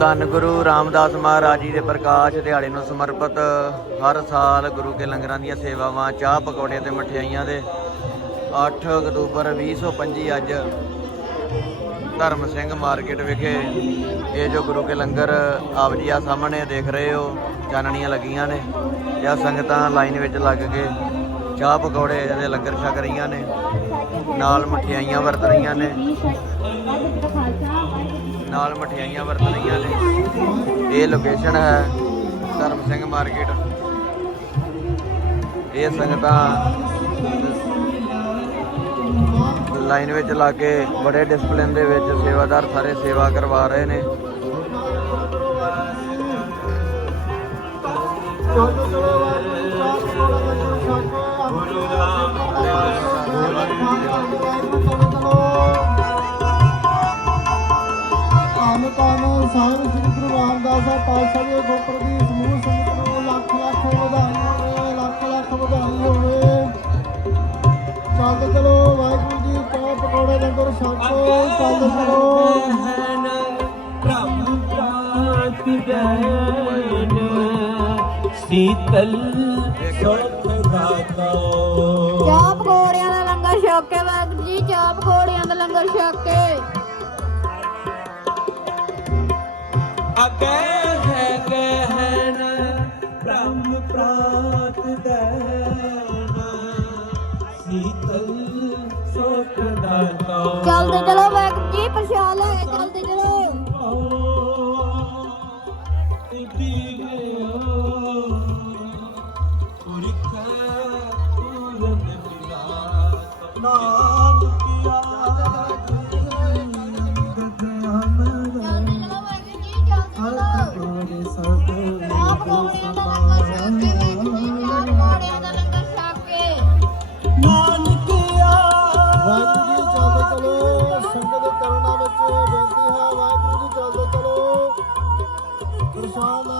ਧੰਨ ਗੁਰੂ ਰਾਮਦਾਸ ਮਹਾਰਾਜ ਜੀ ਦੇ ਪ੍ਰਕਾਸ਼ ਦਿਹਾੜੇ ਨੂੰ ਸਮਰਪਿਤ ਹਰ ਸਾਲ ਗੁਰੂ ਕੇ ਲੰਗਰਾਂ ਦੀਆਂ ਸੇਵਾਵਾਂ, ਚਾਹ ਪਕੌੜੇ ਤੇ ਮਠਿਆਈਆਂ ਦੇ। 8 ਅਕਤੂਬਰ 2025 ਅੱਜ ਧਰਮ ਸਿੰਘ ਮਾਰਕੀਟ ਵਿਖੇ ਇਹ ਜੋ ਗੁਰੂ ਕੇ ਲੰਗਰ ਆਪ ਜੀ ਆ ਸਾਹਮਣੇ ਦੇਖ ਰਹੇ ਹੋ, ਚਾਨਣੀਆਂ ਲੱਗੀਆਂ ਨੇ। ਜਾਂ ਸੰਗਤਾਂ ਲਾਈਨ ਵਿੱਚ ਲੱਗ ਕੇ ਚਾਹ ਪਕੌੜੇ ਦੇ ਲੰਗਰ ਛਕ ਰਹੀਆਂ ਨੇ, ਨਾਲ ਮਠਿਆਈਆਂ ਵਰਤ ਰਹੀਆਂ ਨੇ। ਨਾਲ ਮਠਿਆਈਆਂ ਵਰਤ ਰਹੀਆਂ ਨੇ। ਇਹ ਲੋਕੇਸ਼ਨ ਹੈ ਧਰਮ ਸਿੰਘ ਮਾਰਕੀਟ ਇਹ ਸੰਗਤਾਂ ਲਾਈਨ ਵਿੱਚ ਲਾ ਕੇ ਬੜੇ ਡਿਸਪਲਿਨ ਦੇ ਵਿੱਚ ਸੇਵਾਦਾਰ ਸਾਰੇ ਸੇਵਾ ਕਰਵਾ ਰਹੇ ਨੇ। ਸਾਹਿਬ ਸ੍ਰੀ ਗੁਰੂ ਰਾਮਦਾਸ ਸਾਹਿਬ ਪਾਤਸ਼ਾਹ ਜੀ ਦੇ ਗੁਰਪੁਰਬ ਦੀ ਸਮੂਹ ਸੰਗਤ ਨੂੰ ਲੱਖ ਲੱਖ ਵਧਾਈ ਹੋਵੇ ਲੱਖ ਲੱਖ ਵਧਾਈ ਹੋਵੇ। ਚੱਲ ਚਲੋ ਵਾਹਿਗੁਰੂ ਜੀ ਚਾਹ ਪਕੌੜੇ ਲੰਗਰ ਛਕੋ ਚੱਲ ਚਲੋ। ਸੀਤਲ ਸੁਖ ਦਾਤਾ ਚਾਹ ਪਕੌੜਿਆਂ ਦਾ ਲੰਗਰ ਛਕ ਕੇ ਵਾਹਿਗੁਰੂ ਜੀ ਚਾਹ ਪਕੌੜਿਆਂ ਦਾ ਲੰਗਰ ਛਕ ਕੇ। ਅਗੇ ਹੈ ਗਹਿਨ ਬ੍ਰਹਮ ਪ੍ਰਾਤ ਦੇਨ ਸੀਤਲ ਸੁਖ ਦਾਤਾ ਚੱਲਦੇ ਚਲੋ ਵਾਹਿਗੁਰੂ ਜੀ, ਪ੍ਰਸ਼ਾਦ ਲੈ ਕੇ ਚੱਲਦੇ ਚਲੋ। ਚੱਲਦੇ ਸੰਗਤ ਦੇ ਕਰਨਾ ਵਿੱਚ ਬੇਨਤੀ ਹੈ ਵਾਹਿਗੁਰੂ ਜੀ ਚੱਲਦੇ ਚਲੋ ਪ੍ਰਸ਼ਾਦ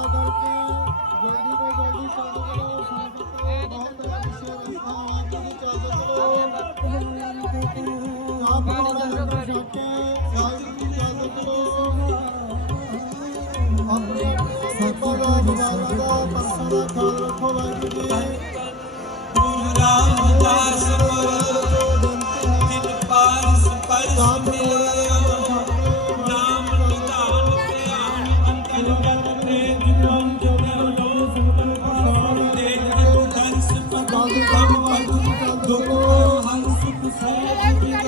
ਸਭਾ ਦਾ ਬੁਲਾਵਾ ਦਾ ਖਿਆਲ ਰੱਖੋ ਵਾਹਿਗੁਰੂ ਜੀ ਰਾਮਦਾਸ ਗੁਰ ਦਿਨ ਪਾਰਸ ਪਰਸ ਨਾਮ ਨਿਧਾਨ ਧਿਆਨ ਅੰਤਰ ਜਨ ਤੇ ਜਿਤਮ ਜਗਨ ਲੋ ਸੁਤਨ ਪਾਵਨ ਤੇ ਜਨ ਦਰਸ ਪਗਮ ਕਮ ਪਦ ਦੁਖੋ ਹੰਸ ਕੁਸੈ ਚੱਲਦੇ